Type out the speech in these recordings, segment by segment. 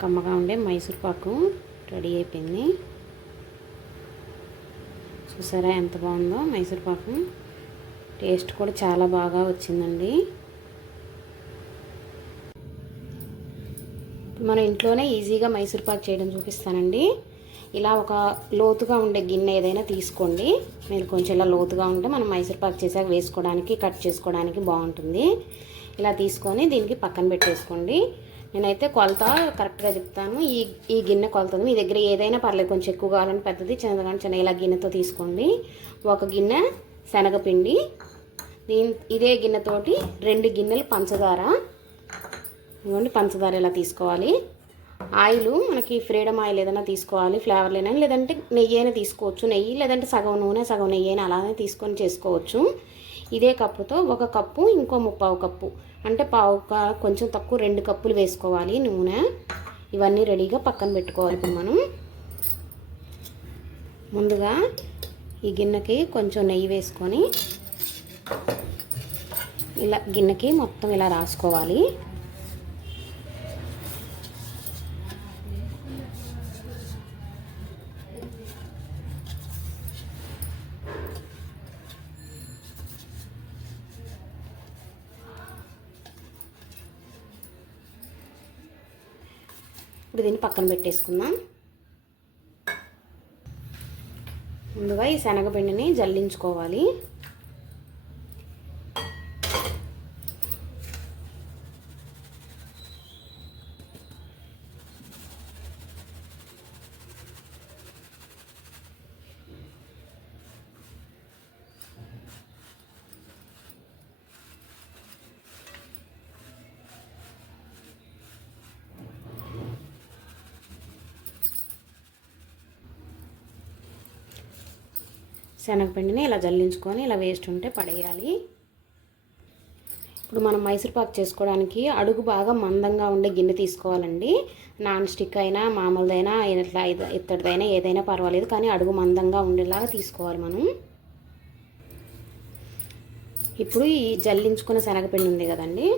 కమ్మగా ఉండే మైసూర్ పాకు రెడీ అయిపోయింది. చూసారా ఎంత బాగుందో మైసూర్ పాకు. టేస్ట్ కూడా చాలా బాగా వచ్చిందండి. మన ఇంట్లోనే ఈజీగా మైసూర్ పాకు చేయడం చూపిస్తానండి. ఇలా ఒక లోతుగా ఉండే గిన్నె ఏదైనా తీసుకోండి. మీరు కొంచెం ఇలా లోతుగా ఉంటే మనం మైసూర్ పాకు చేసాక వేసుకోవడానికి కట్ చేసుకోవడానికి బాగుంటుంది. ఇలా తీసుకొని దీనికి పక్కన పెట్టేసుకోండి. నేనైతే కొలత కరెక్ట్గా చెప్తాను. ఈ గిన్నె కొలతది. మీ దగ్గర ఏదైనా పర్లేదు, కొంచెం ఎక్కువ కావాలని పెద్దది, చిన్నది చిన్న ఇలా గిన్నెతో తీసుకోండి. ఒక గిన్నె శనగపిండి, ఇదే గిన్నెతోటి 2 గిన్నెలు పంచదార. ఇవ్వండి, పంచదార ఇలా తీసుకోవాలి. ఆయిల్ మనకి ఫ్రీడమ్ ఆయిల్ ఏదైనా తీసుకోవాలి, ఫ్లేవర్ లేనని, లేదంటే నెయ్యి అయినా తీసుకోవచ్చు. నెయ్యి లేదంటే సగం నూనె సగం నెయ్యి అయినా అలానే తీసుకొని చేసుకోవచ్చు. ఇదే కప్పుతో 1 కప్పు, ఇంకో 1/4 కప్పు, అంటే కొంచెం తక్కువ 2 కప్పులు వేసుకోవాలి నూనె. ఇవన్నీ రెడీగా పక్కన పెట్టుకోవాలి. ఇప్పుడు మనం ముందుగా ఈ గిన్నెకి కొంచెం నెయ్యి వేసుకొని ఇలా గిన్నెకి మొత్తం ఇలా రాసుకోవాలి. ఇప్పుడు దీన్ని పక్కన పెట్టేసుకుందాం. ముందుగా ఈ శనగపిండిని జల్లించుకోవాలి. శనగపిండిని ఇలా జల్లించుకొని ఇలా వేస్ట్ ఉంటే పడేయాలి. ఇప్పుడు మనం మైసూర్ పాక్ చేసుకోవడానికి అడుగు బాగా మందంగా ఉండే గిన్నె తీసుకోవాలండి. నాన్ స్టిక్ అయినా మామూలుదైనా ఇట్లా ఇత్తడిదైనా ఏదైనా పర్వాలేదు, కానీ అడుగు మందంగా ఉండేలాగా తీసుకోవాలి మనం. ఇప్పుడు ఈ జల్లించుకున్న శనగపిండి ఉంది కదండి,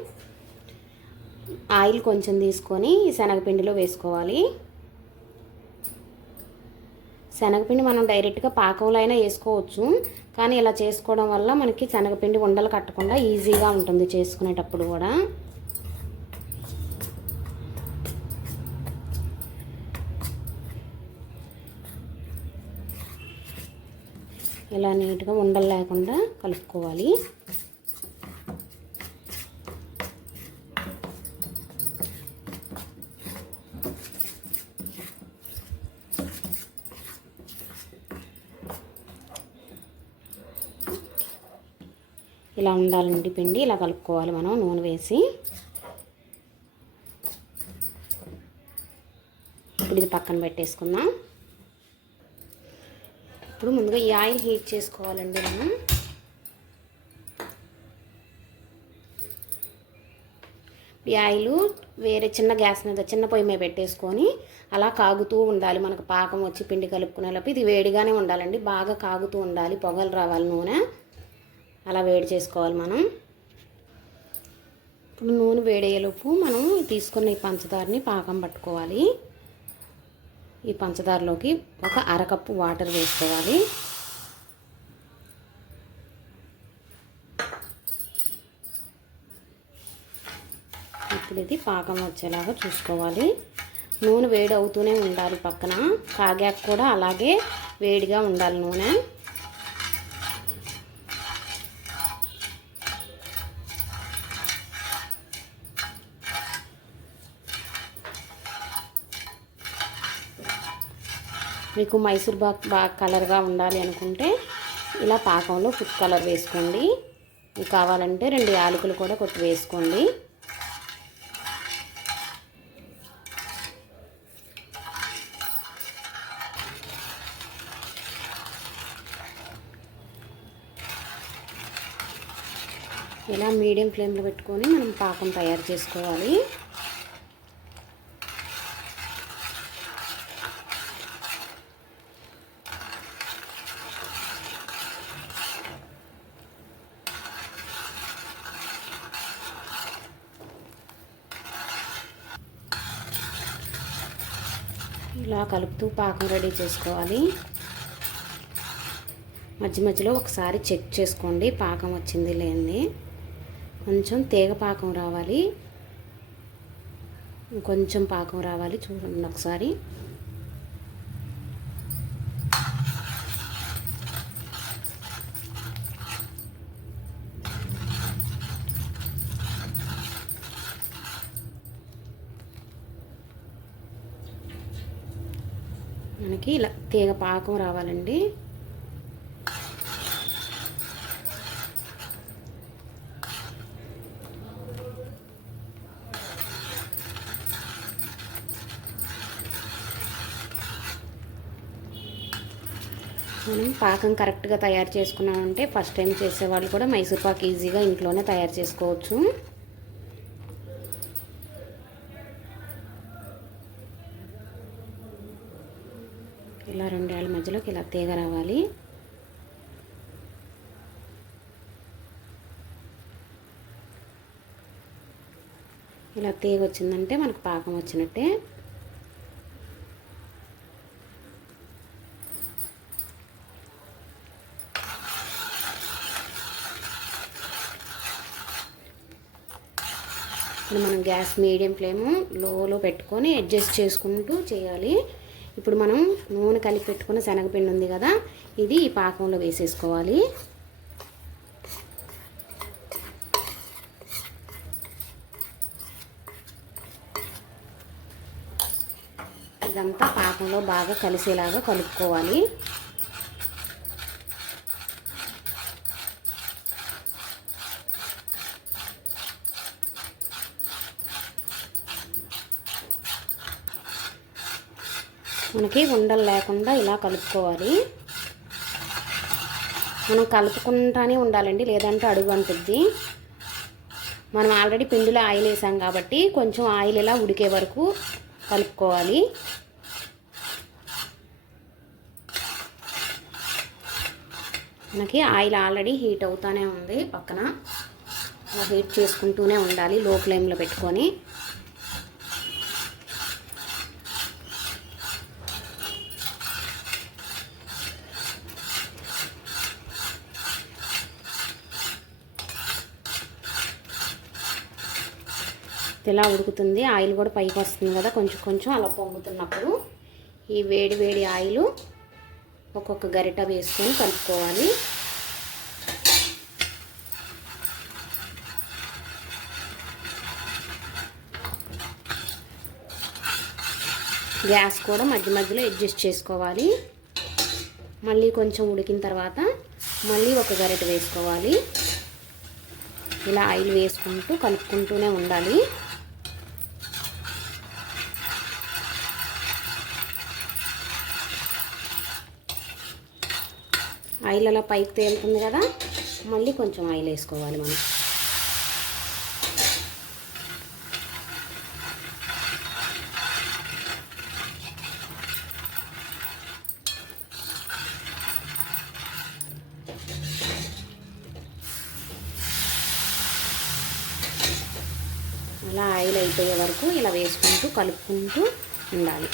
ఆయిల్ కొంచెం తీసుకొని ఈ శనగపిండిలో వేసుకోవాలి. శనగపిండి మనం డైరెక్ట్గా పాకంలో అయినా వేసుకోవచ్చు, కానీ ఇలా చేసుకోవడం వల్ల మనకి శనగపిండి ఉండలు కట్టకుండా ఈజీగా ఉంటుంది చేసుకునేటప్పుడు కూడా. ఇలా నీట్గా ఉండలు లేకుండా కలుపుకోవాలి. ఇలా ఉండాలండి పిండి. ఇలా కలుపుకోవాలి మనం నూనె వేసి. ఇప్పుడు ఇది పక్కన పెట్టేసుకుందాం. ఇప్పుడు ముందుగా ఈ ఆయిల్ హీట్ చేసుకోవాలండి మనం. ఈ ఆయిల్ వేరే చిన్న గ్యాస్ మీద, చిన్న పొయ్యి మీద పెట్టేసుకొని అలా కాగుతూ ఉండాలి. మనకు పాకం వచ్చి పిండి కలుపుకునేలోపు ఇది వేడిగానే ఉండాలండి, బాగా కాగుతూ ఉండాలి, పొగలు రావాలి నూనె. అలా వేడి చేసుకోవాలి మనం. ఇప్పుడు నూనె వేడయ్యేలోపు మనం తీసుకున్న ఈ పంచదారని పాకం పట్టుకోవాలి. ఈ పంచదారలోకి 1/2 కప్పు వాటర్ వేసుకోవాలి. ఇప్పుడు ఇది పాకం వచ్చేలాగా చూసుకోవాలి. నూనె వేడి అవుతూనే ఉండాలి, పక్కన కాగాక కూడా అలాగే వేడిగా ఉండాలి నూనె. మీకు మైసూర్ పాక్ బాగా కలర్గా ఉండాలి అనుకుంటే ఇలా పాకంలో ఫుడ్ కలర్ వేసుకోండి. మీకు కావాలంటే 2 యాలకులు కూడా కొట్టి వేసుకోండి. ఇలా మీడియం ఫ్లేమ్లో పెట్టుకొని మనం పాకం తయారు చేసుకోవాలి. ఇలా కలుపుతూ పాకం రెడీ చేసుకోవాలి. మధ్య మధ్యలో ఒకసారి చెక్ చేసుకోండి పాకం వచ్చింది లేనిది. కొంచెం తీగ పాకం రావాలి, కొంచెం పాకం రావాలి, చూడండి ఒకసారి. మనకి ఇలా తీగ పాకం రావాలండి. మనం పాకం కరెక్ట్గా తయారు చేసుకున్నామంటే ఫస్ట్ టైం చేసేవాళ్ళు కూడా మైసూర్ పాక్ ఈజీగా ఇంట్లోనే తయారు చేసుకోవచ్చు. ఇలా రెండేళ్ల మధ్యలోకి ఇలా తీగ రావాలి. ఇలా తీగ వచ్చిందంటే మనకు పాకం వచ్చినట్టే. ఇప్పుడు మనం గ్యాస్ మీడియం ఫ్లేమ్ లోలో పెట్టుకొని అడ్జస్ట్ చేసుకుంటూ చేయాలి. ఇప్పుడు మనం నూనె కలిపి పెట్టుకున్న శనగపిండి ఉంది కదా, ఇది ఈ పాకంలో వేసేసుకోవాలి. ఇదంతా పాకంలో బాగా కలిసేలాగా కలుపుకోవాలి. మనకి ఉండలు లేకుండా ఇలా కలుపుకోవాలి. మనం కలుపుకుంటానే ఉండాలండి, లేదంటే అడుగు అంటుద్ది. మనం ఆల్రెడీ పిండిలో ఆయిల్ వేసాం కాబట్టి కొంచెం ఆయిల్ ఇలా ఉడికే వరకు కలుపుకోవాలి. మనకి ఆయిల్ ఆల్రెడీ హీట్ అవుతూనే ఉంది, పక్కన హీట్ చేసుకుంటూనే ఉండాలి లో ఫ్లేమ్లో పెట్టుకొని. ఇలా ఉడుకుతుంది, ఆయిల్ కూడా పైకి వస్తుంది కదా కొంచెం కొంచెం అలా పొంగుతున్నప్పుడు ఈ వేడి వేడి ఆయిల్ ఒక్కొక్క గరిట వేసుకొని కలుపుకోవాలి. గ్యాస్ కూడా మధ్య మధ్యలో అడ్జస్ట్ చేసుకోవాలి. మళ్ళీ కొంచెం ఉడికిన తర్వాత మళ్ళీ ఒక గరిట వేసుకోవాలి. ఇలా ఆయిల్ వేసుకుంటూ కలుపుకుంటూనే ఉండాలి. ఆయిల్ అలా పైకి తేలుతుంది కదా, మళ్ళీ కొంచెం ఆయిల్ వేసుకోవాలి మనం. అలా ఆయిల్ అయిపోయే వరకు ఇలా వేసుకుంటూ కలుపుకుంటూ ఉండాలి.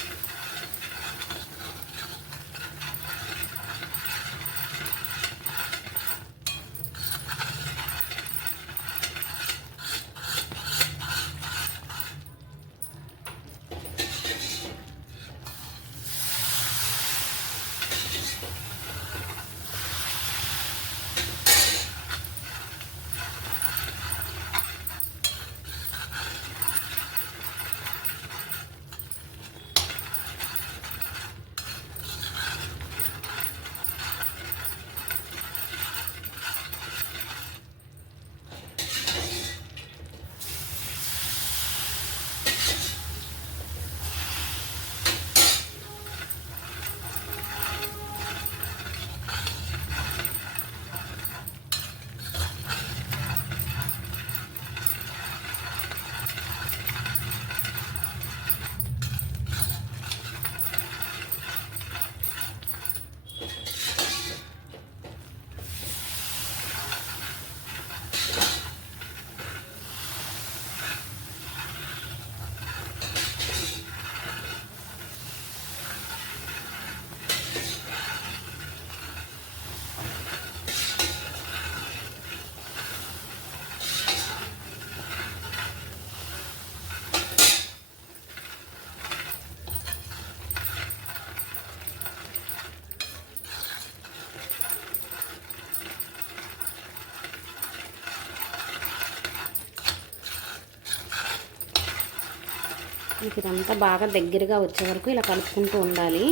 ఇదంతా బాగా దగ్గరగా వచ్చే వరకు ఇలా కలుపుకుంటూ ఉండాలి.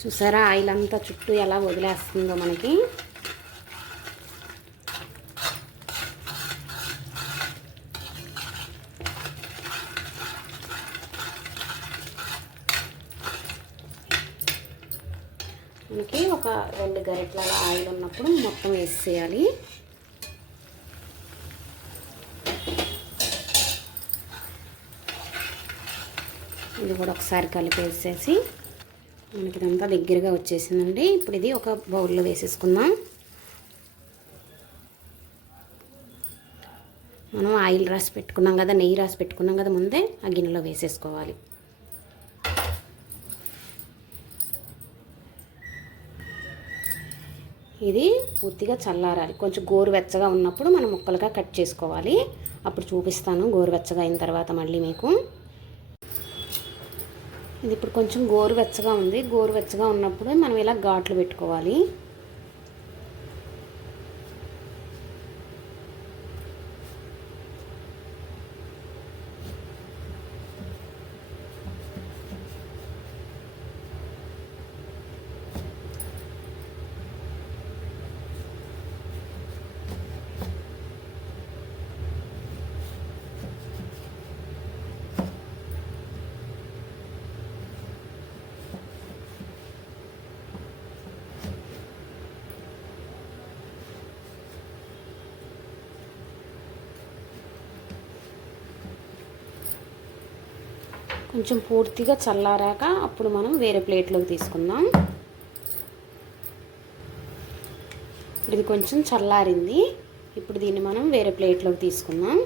చూసారా ఆయిల్ అంతా చుట్టూ ఎలా వదిలేస్తుందో మనకి. మనకి ఒక 2 గరిటెల ఆయిల్ ఉన్నప్పుడు మొత్తం వేసేయాలి. ఇది కూడా ఒకసారి కలిపేసేసి మనకి ఇదంతా దగ్గరగా వచ్చేసిందండి. ఇప్పుడు ఇది ఒక బౌల్లో వేసేసుకుందాం. మనం ఆయిల్ రాసి పెట్టుకున్నాం కదా, నెయ్యి రాసి పెట్టుకున్నాం కదా ముందే, ఆ గిన్నెలో వేసేసుకోవాలి. ఇది పూర్తిగా చల్లారాలి. కొంచెం గోరువెచ్చగా ఉన్నప్పుడు మనం ముక్కలుగా కట్ చేసుకోవాలి. అప్పుడు చూపిస్తాను గోరువెచ్చగా అయిన తర్వాత మళ్ళీ మీకు. ఇది ఇప్పుడు కొంచెం గోరువెచ్చగా ఉంది. గోరువెచ్చగా ఉన్నప్పుడు మనం ఇలా ఘాట్లు పెట్టుకోవాలి. కొంచెం పూర్తిగా చల్లారాక అప్పుడు మనం వేరే ప్లేట్లోకి తీసుకుందాం. ఇది కొంచెం చల్లారింది. ఇప్పుడు దీన్ని మనం వేరే ప్లేట్లోకి తీసుకుందాం.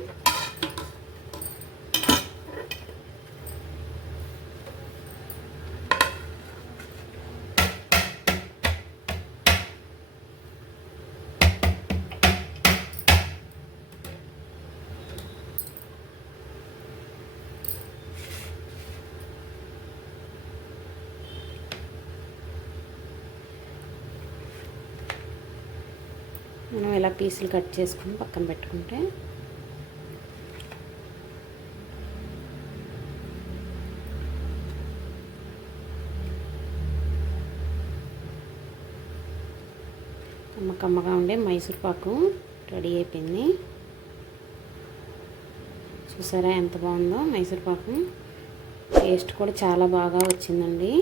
మనం ఇలా పీసులు కట్ చేసుకుని పక్కన పెట్టుకుంటే కమ్మగా ఉండే మైసూర్ పాకు రెడీ అయిపోయింది. చూసారా ఎంత బాగుందో మైసూర్ పాకు. టేస్ట్ కూడా చాలా బాగా వచ్చిందండి.